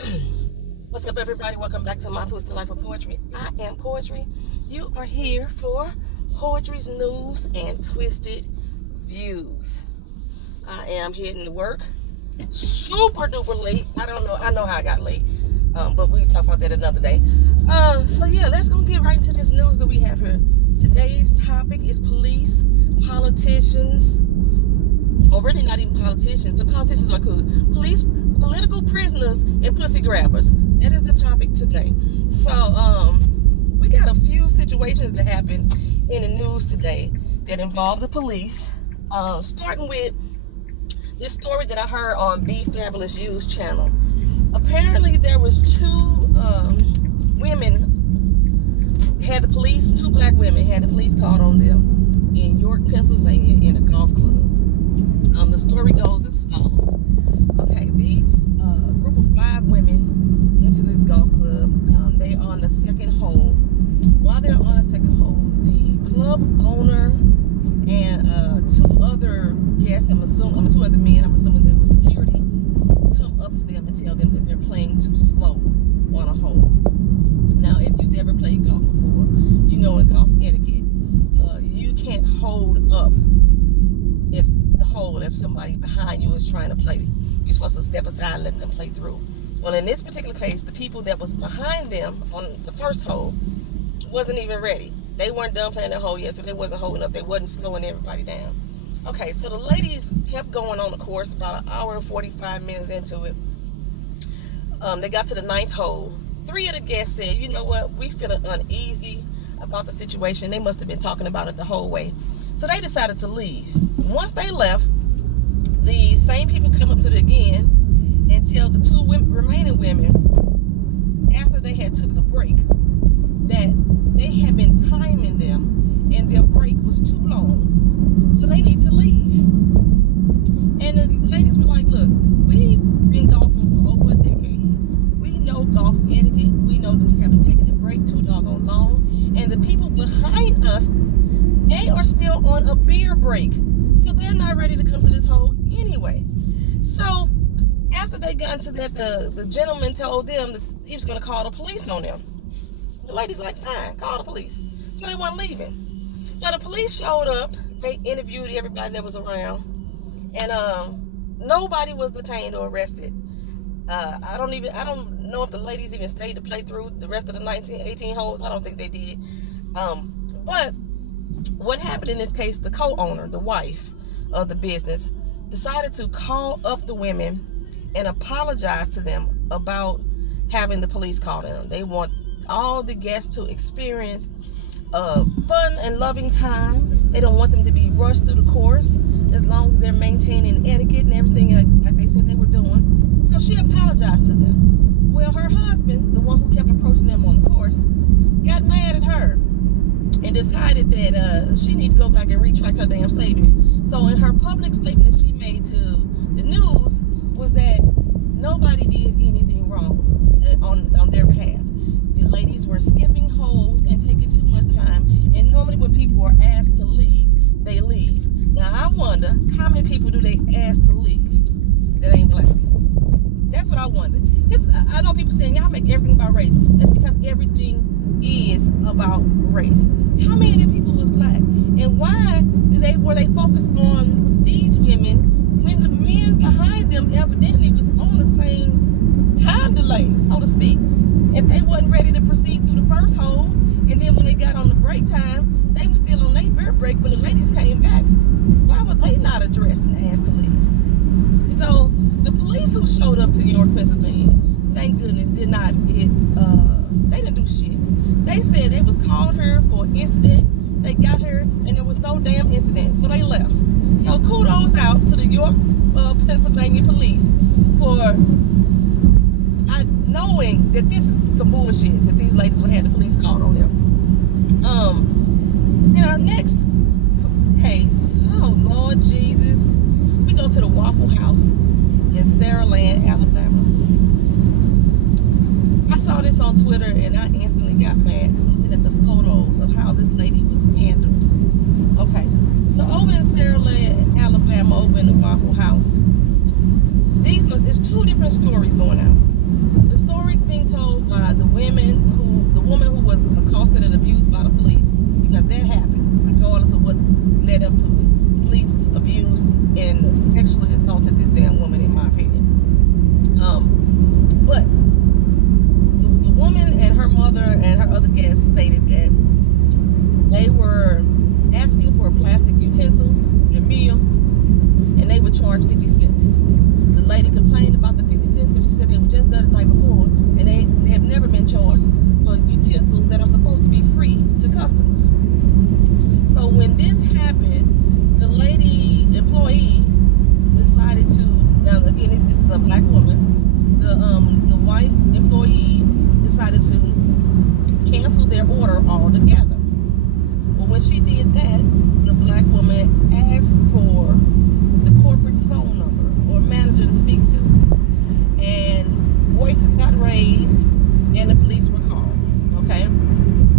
What's up, everybody? Welcome back to My Twisted Life of Poetry. I am Poetry. You are here for Poetry's news and twisted views. I am heading to work. Super duper late. I know how I got late, but we can talk about that another day. So yeah, let's go get right into this news that we have here. Today's topic is police, politicians, or really not even politicians. The politicians are cool. Police, political prisoners, and pussy grabbers. That is the topic today. So we got a few situations that happened in the news today that involve the police. Starting with this story that I heard on Be Fabulous You's channel. Apparently there was two women, two black women had the police called on them in York, Pennsylvania in a golf club. The story goes as follows. Okay, these group of 5 women went to this golf club. They are on the second hole. While they're on the second hole, the club owner and 2 other guests, two other men, I'm assuming they were security, come up to them and tell them that they're playing too slow on a hole. Now, if you've ever played golf before, you know in golf etiquette, you can't hold up if somebody behind you is trying to play. You're supposed to step aside and let them play through. Well, in this particular case, the people that was behind them on the first hole wasn't even ready. They weren't done playing the hole yet, so they wasn't holding up. They wasn't slowing everybody down. Okay, so the ladies kept going on the course about 1 hour and 45 minutes into it. They got to the 9th hole. 3 of the guests said, you know what, we feeling uneasy about the situation. They must have been talking about it the whole way. So they decided to leave. Once they left, the same people come up to them again and tell the 2 remaining women, after they had took a break, that they had been timing them and their break was too long, so they need to leave. And the ladies were like, look, we've been golfing for over a decade. We know golf etiquette. We know that we haven't taken a break too doggone long. And the people behind us, they are still on a beer break. So they're not ready to come to this hole anyway. So after they got into that, the gentleman told them that he was going to call the police on them. The lady's like, fine, call the police. So they weren't leaving. Now the police showed up. They interviewed everybody that was around. And nobody was detained or arrested. I don't know if the ladies even stayed to play through the rest of the 18 holes. I don't think they did. But what happened in this case, the co-owner, the wife of the business, decided to call up the women and apologize to them about having the police called in them. They want all the guests to experience a fun and loving time. They don't want them to be rushed through the course, as long as they're maintaining etiquette and everything like they said they were doing. So she apologized to them. Well, her husband, the one who kept approaching them on the course, got mad at her and decided that she needed to go back and retract her damn statement. So in her public statement that she made to the news was that nobody did anything wrong on their behalf. The ladies were skipping holes and taking too much time. And normally when people are asked to leave, they leave. Now I wonder, how many people do they ask to leave that ain't black? That's what I wonder. I know people saying, y'all make everything about race. That's because everything is about race. How many of them people was black? And why were they focused on these women when the men behind them evidently was on the same time delay, so to speak? If they wasn't ready to proceed through the first hole, and then when they got on the break time, they were still on their beer break when the ladies came back. Why were they not addressed and asked to leave? So the police who showed up to York, Pennsylvania, thank goodness, did not get, they didn't do shit. They said they was called her for an incident. They got her, and there was no damn incident, so they left. So kudos out to the York, Pennsylvania police for knowing that this is some bullshit, that these ladies would have the police called on them. In our next case, oh Lord Jesus, we go to the Waffle House in Saraland, Alabama. I saw this on Twitter and I instantly got mad just looking at the photos of how this lady was handled. Okay, so over in Saraland, Alabama, over in the Waffle House, there's 2 different stories going out. because that happened, regardless of what led up to it. Police abused and sexually assaulted this damn woman, in my opinion. But the woman and her mother and her other guests stated that they were asking for plastic utensils, their meal, and they would charge 50 cents. The lady complained about the 50 cents because she said they were just done the night before, and they have never been charged for utensils that are supposed to be free to customers. So when this happened, the lady employee decided to, now again, this is a black woman, the white employee decided to cancel their order altogether. Well, when she did that, the black woman asked for the corporate's phone number or manager to speak to, and voices got raised and the police were called. Okay,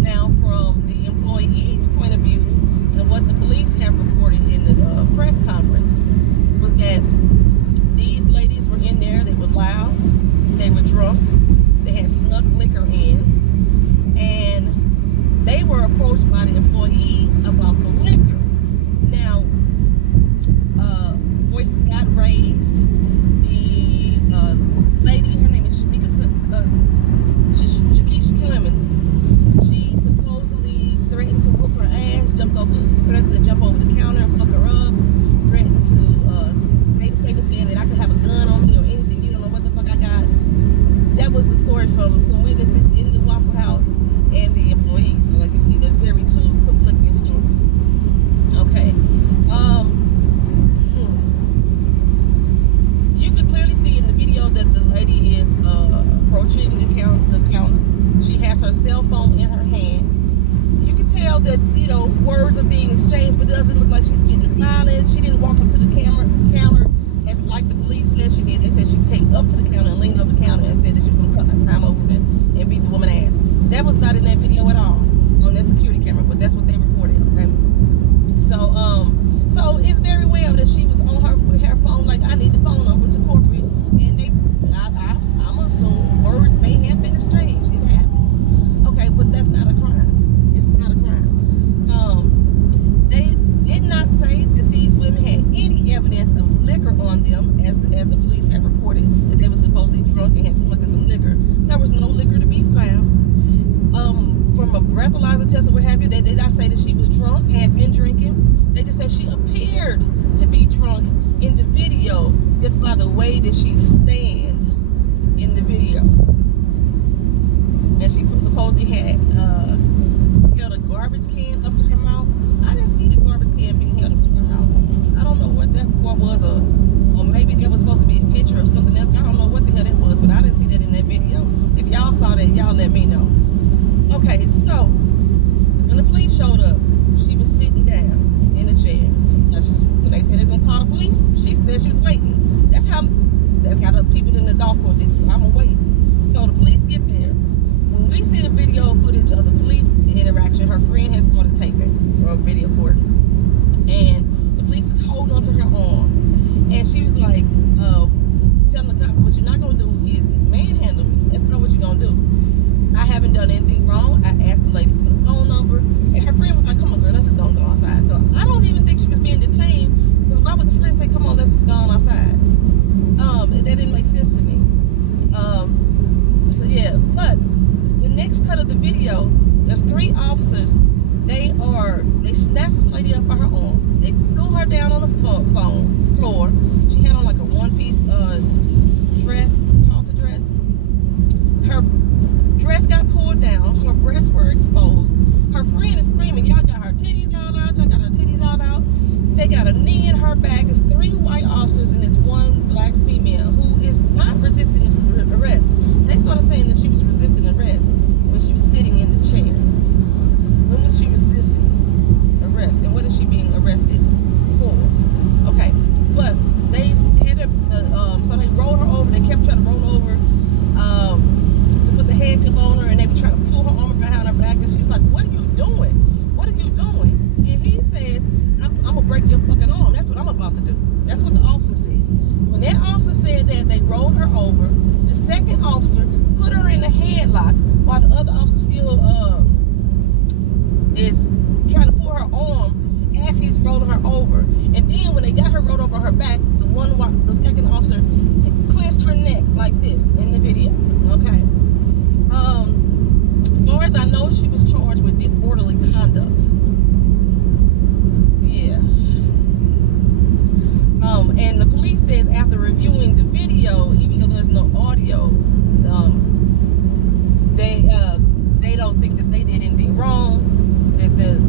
now from the employee's point of view, and what the police have reported in the press conference was that these ladies were in there, they were loud, they were drunk, they had snuck liquor in, and they were approached by the employee about the liquor. Now, voices got raised. The lady, her name is Shakisha Clemens, she supposedly threatened to whoop her ass, threatened to jump over the counter and fuck her up, threatened to made a statement saying that I could have a gun on me or anything, you don't know what the fuck I got. That was the story from some witnesses in the Waffle House and the employees. So like you see, there's two conflicting stories. Okay. You could clearly see in the video that the lady is approaching the counter. She has her cell phone in her hand. You can tell that, words are being exchanged, but it doesn't look like she's getting violent. She didn't walk up to the counter as like the police said she did. They said she came up to the counter and leaned over the counter and said that she was going to climb over and beat the woman's ass. That was not in that video at all on that security camera, but that's what they reported. Okay, so it's very well that she was on with her phone, like, I need the phone number to corporate, and I'm assuming words may have been exchanged. It happens. Okay, but that's not a crime. It's not a crime. They did not say that these women had any evidence of liquor on them, as the police had reported that they were supposedly drunk and had snuck in some liquor. There was no liquor to be found. From a breathalyzer test or what have you, they did not say that she was drunk, had been drinking. They just said she appeared to be drunk in the video just by the way that she stand in the video. And she supposedly had held a garbage can up to her mouth. I didn't see the garbage can being held up to her mouth. I don't know what that part was, or maybe there was supposed to be a picture of something else. I don't know what the hell that was, but I didn't see that in that video. If y'all saw that, y'all let me know. Okay, so when the police showed up, she was sitting down in a chair. When they said they were gonna call the police, she said she was waiting. That's how the people in the golf course did too. I'm gonna wait. So the police get there. When we see the video footage of the police interaction, her friend has started taping or video recording, and the police is holding onto her arm, and she was like, telling the cop, what you're not gonna do is manhandle me. That's not what you're gonna do. I haven't done anything wrong. I asked the lady for the phone number, and her friend was like, come on girl, let's just go outside. So I don't even think she was being detained, because why would the friend say, come on, let's just go outside? That didn't make sense to me. So yeah, but the next cut of the video, there's 3 officers. They snatched this lady up by her arm. They threw her down on the floor. She had on like a one-piece dress, halter dress. Her dress got pulled down. Her breasts were exposed. Her friend is screaming, y'all got her titties all out. Y'all got her titties all out. They got a knee in her back. It's 3 white officers and this 1 black female who is not resisting arrest. They started saying that she was resisting arrest when she was sitting in the chair. When was she resisting arrest? And what is she being arrested for? Okay, but they had her, so they rolled her over. They kept trying to roll her over to put the handcuff on her, and they were trying to pull her arm behind her back, and she was like, what are you doing? What are you doing? And he says, I'm gonna break your fucking arm. That's what I'm about to do. That's what the officer says. When that officer said that, they rolled her over. The second officer put her in a headlock while the other officer still is they got her rolled over her back, the second officer clenched her neck like this in the video. Okay. As far as I know, she was charged with disorderly conduct. Yeah. And the police says after reviewing the video, even though there's no audio, they don't think that they did anything wrong, that the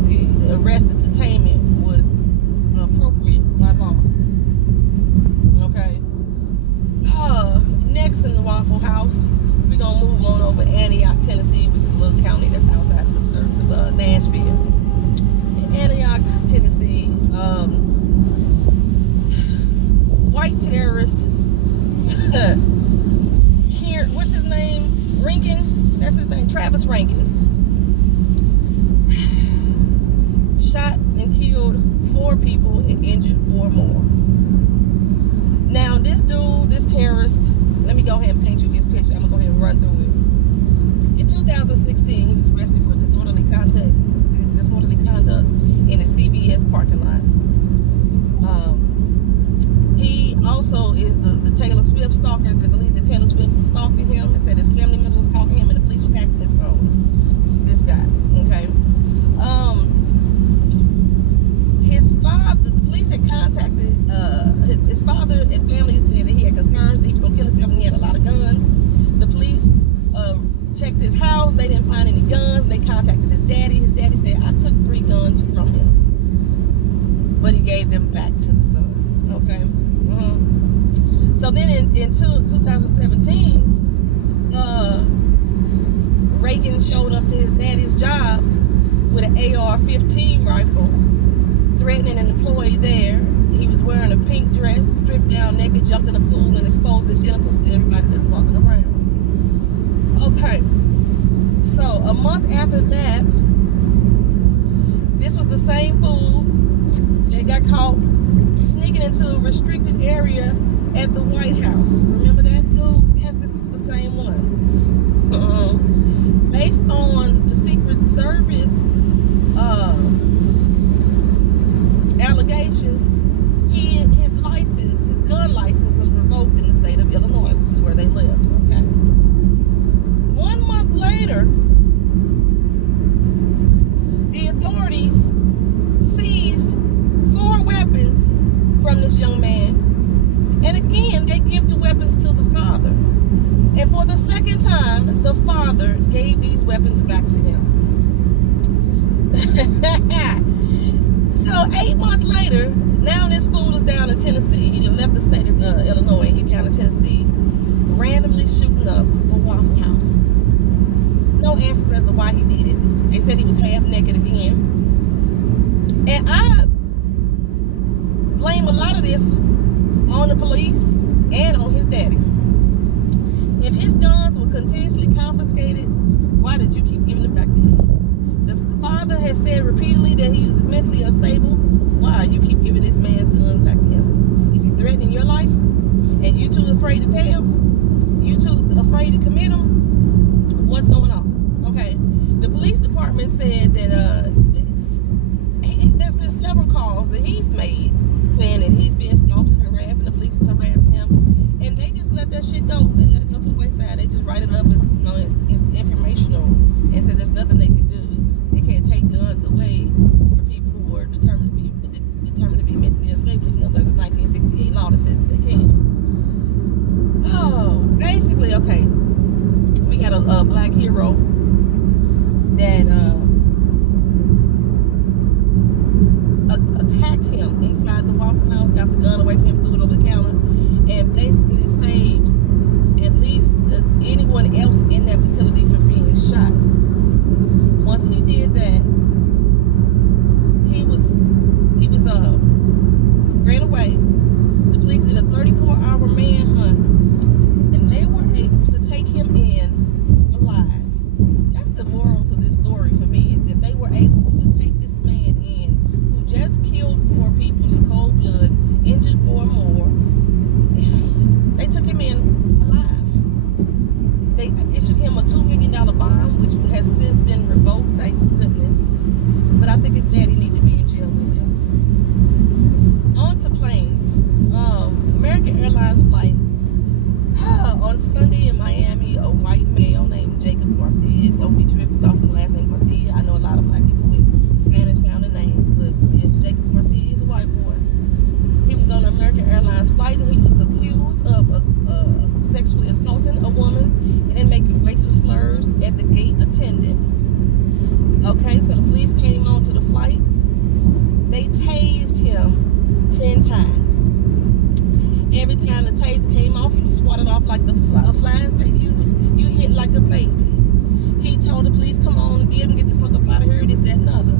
arrest and detainment was appropriate by law. Okay. Next in the Waffle House, we're gonna move on over to Antioch, Tennessee, which is a little county that's outside of the skirts of Nashville. In Antioch, Tennessee, white terrorist here, what's his name? Rankin? That's his name, Travis Rankin. Shot and killed 4 people and injured 4 more. Now this dude, this terrorist, let me go ahead and paint you his picture. I'm gonna go ahead and run through it. In 2016, he was arrested for disorderly conduct in a CVS parking lot. He also is the Taylor Swift stalker. They believe that Taylor Swift was stalking him and said his family members was stalking him and the police was hacking his phone. This was this guy, okay? His father, the police had contacted his father and family said that he had concerns that he was going to kill himself and he had a lot of guns. The police checked his house. They didn't find any guns. They contacted his daddy. His daddy said, I took 3 guns from him, but he gave them back to the son. Okay. So then in 2017, Reagan showed up to his daddy's job with an AR-15 rifle, threatening an employee there. He was wearing a pink dress, stripped down naked, jumped in a pool, and exposed his genitals to everybody that's walking around. Okay. So a month after that, this was the same fool that got caught sneaking into a restricted area at the White House. Remember that dude? Yes, this is the same one. Based on the Secret Service allegations, his license, his gun license, was revoked in the state of Illinois, which is where they lived. Okay. 1 month later, the authorities seized 4 weapons from this young man. And again, they give the weapons to the father. And for the second time, the father gave these weapons back to him. So 8 months later, now this fool is down in Tennessee. He left the state of Illinois. He's down in Tennessee, randomly shooting up a Waffle House. No answers as to why he did it. They said he was half naked again. And I blame a lot of this on the police and on his daddy. If his guns were continuously confiscated, why did you keep giving them back to him? The father has said repeatedly that he was mentally unstable. Why you keep giving this man's guns back to him? Is he threatening your life? And you too afraid to tell? You too afraid to commit him? What's going on? Okay. The police department said that there's been several calls that he's made saying that he's being stalked and harassed and the police is harassing him. And they just let that shit go. They let it go to the wayside. They just write it up as, you know, it's informational and said there's nothing they can do. They can't take guns away from people who are determined to be mentally unstable, even though there's a 1968 law that says that they can. Oh, basically, okay. We got a black hero that attacked him inside the Waffle House, got the gun away from him, threw it over the counter, and basically saved at least anyone else in that facility from being shot. Once he did that, he ran away. The police did a 34-hour manhunt, and they were able to take him in alive. That's the moral to this story for me, is that they were able to take this man in who just killed 4 people in cold blood, injured 4 more. They took him in alive. They issued him a $2 million bond, which has since been revoked, thank goodness. But I think his daddy needs to be in jail with him. On to plan. Airlines flight on Sunday in Miami. A white male named Jacob Garcia. Don't be tripped off the last name Garcia. I know a lot of black people with Spanish sounding names, but it's Jacob Garcia. He's a white boy. He was on an American Airlines flight, and he was accused of sexually assaulting a woman and making racial slurs at the gate attendant. Okay, so the police came on to the flight. They tased him 10 times. Every time the taser came off, he was swatted off like a fly and said, you hit like a baby. He told the police, come on, get the fuck up out of here, this, that, and other.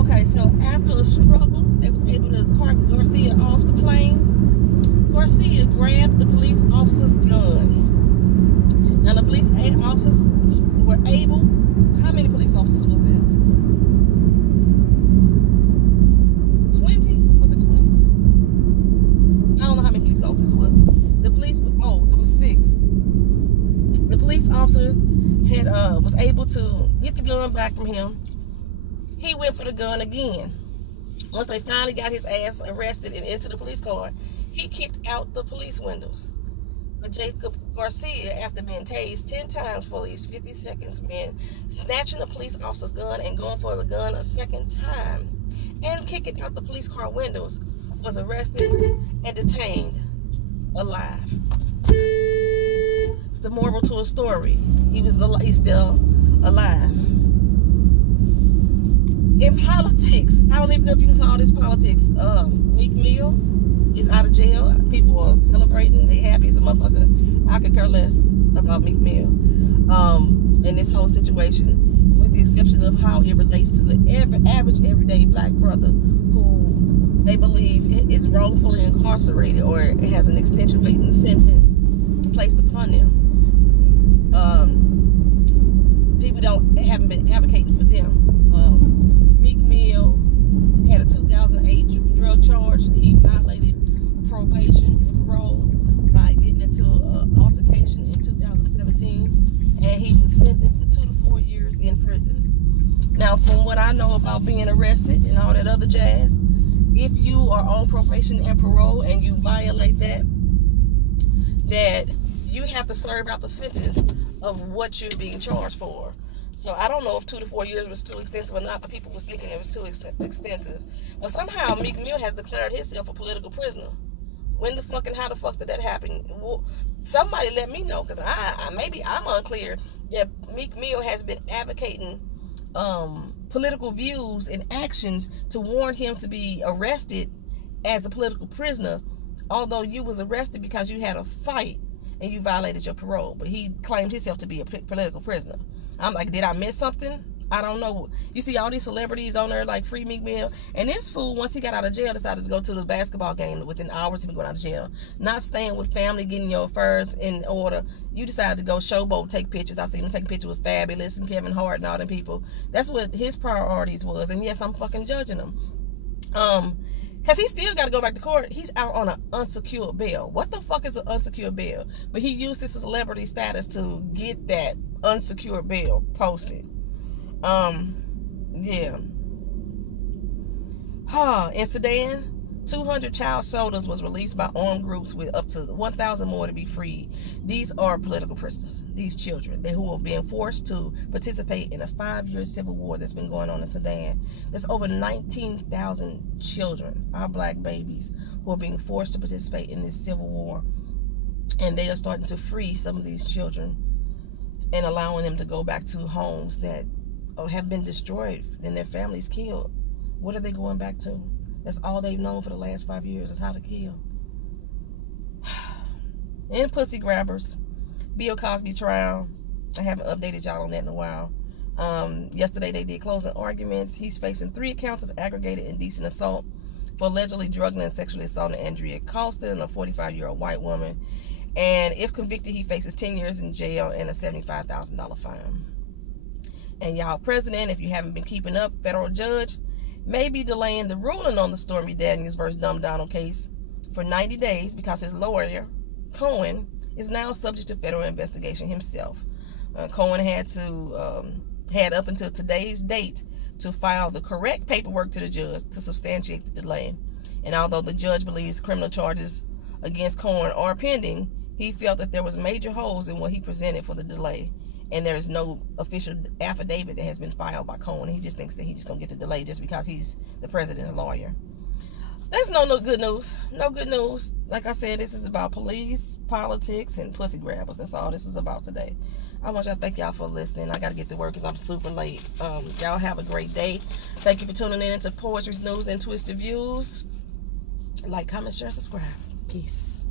Okay, so after a struggle, they was able to cart Garcia off the plane. Garcia grabbed the police officer's gun. Now the police officers were able, how many police officers was this? 20? Was it 20? I don't know how many police officers it was. The police, it was 6. The police officer was able to get the gun back from him. He went for the gun again. Once they finally got his ass arrested and into the police car, he kicked out the police windows. But Jacob Garcia, after being tased 10 times for at least 50 seconds, being snatching the police officer's gun and going for the gun a second time, and kicking out the police car windows, was arrested and detained alive. It's the moral to a story. He's still alive. In politics, I don't even know if you can call this politics. Meek Mill is out of jail. People are celebrating. They happy as a motherfucker. I could care less about Meek Mill and this whole situation, with the exception of how it relates to the average everyday black brother who they believe is wrongfully incarcerated or has an extenuating sentence placed upon them. People haven't been advocating for them. Meek Mill had a 2008 drug charge. He violated probation and parole by getting into an altercation in 2017, and he was sentenced to 2 to 4 years in prison. Now, from what I know about being arrested and all that other jazz, if you are on probation and parole and you violate that you have to serve out the sentence of what you're being charged for. So I don't know if 2 to 4 years was too extensive or not, but people was thinking it was too extensive. But somehow Meek Mill has declared himself a political prisoner. When the fuck and how the fuck did that happen? Well, somebody let me know, because maybe I'm unclear that Meek Mill has been advocating political views and actions to warrant him to be arrested as a political prisoner, although you was arrested because you had a fight and you violated your parole. But he claimed himself to be a political prisoner. I'm like, did I miss something? I don't know. You see all these celebrities on there like Free Meek Mill, and this fool, once he got out of jail, decided to go to the basketball game within hours of him going out of jail. Not staying with family, getting your affairs in order. You decided to go showboat, take pictures. I see him take pictures with Fabulous and Kevin Hart and all them people. That's what his priorities was, and yes, I'm fucking judging him. Because he still got to go back to court. He's out on an unsecured bail. What the fuck is an unsecured bail? But he used his celebrity status to get that unsecured bail posted. Yeah. In Sudan, 200 child soldiers was released by armed groups with up to 1,000 more to be freed. These are political prisoners, these children, who are being forced to participate in a 5-year civil war that's been going on in Sudan. There's over 19,000 children, our black babies, who are being forced to participate in this civil war. And they are starting to free some of these children and allowing them to go back to homes that have been destroyed and their families killed. What are they going back to? That's all they've known for the last 5 years is how to kill. And pussy grabbers. Bill Cosby trial. I haven't updated y'all on that in a while. Yesterday they did closing arguments. He's facing 3 counts of aggravated indecent assault for allegedly drugging and sexually assaulting Andrea Colston, a 45-year-old white woman. And if convicted, he faces 10 years in jail and a $75,000 fine. And y'all, president, if you haven't been keeping up, federal judge may be delaying the ruling on the Stormy Daniels versus Dumb Donald case for 90 days because his lawyer, Cohen, is now subject to federal investigation himself. Cohen had up until today's date to file the correct paperwork to the judge to substantiate the delay. And although the judge believes criminal charges against Cohen are pending, he felt that there was major holes in what he presented for the delay. And there is no official affidavit that has been filed by Cohen. He just thinks that he just gonna get the delay just because he's the president's lawyer. There's no good news. No good news. Like I said, this is about police, politics, and pussy grabbers. That's all this is about today. I want y'all to thank y'all for listening. I got to get to work because I'm super late. Y'all have a great day. Thank you for tuning in into Poetry's News and Twisted Views. Like, comment, share, subscribe. Peace.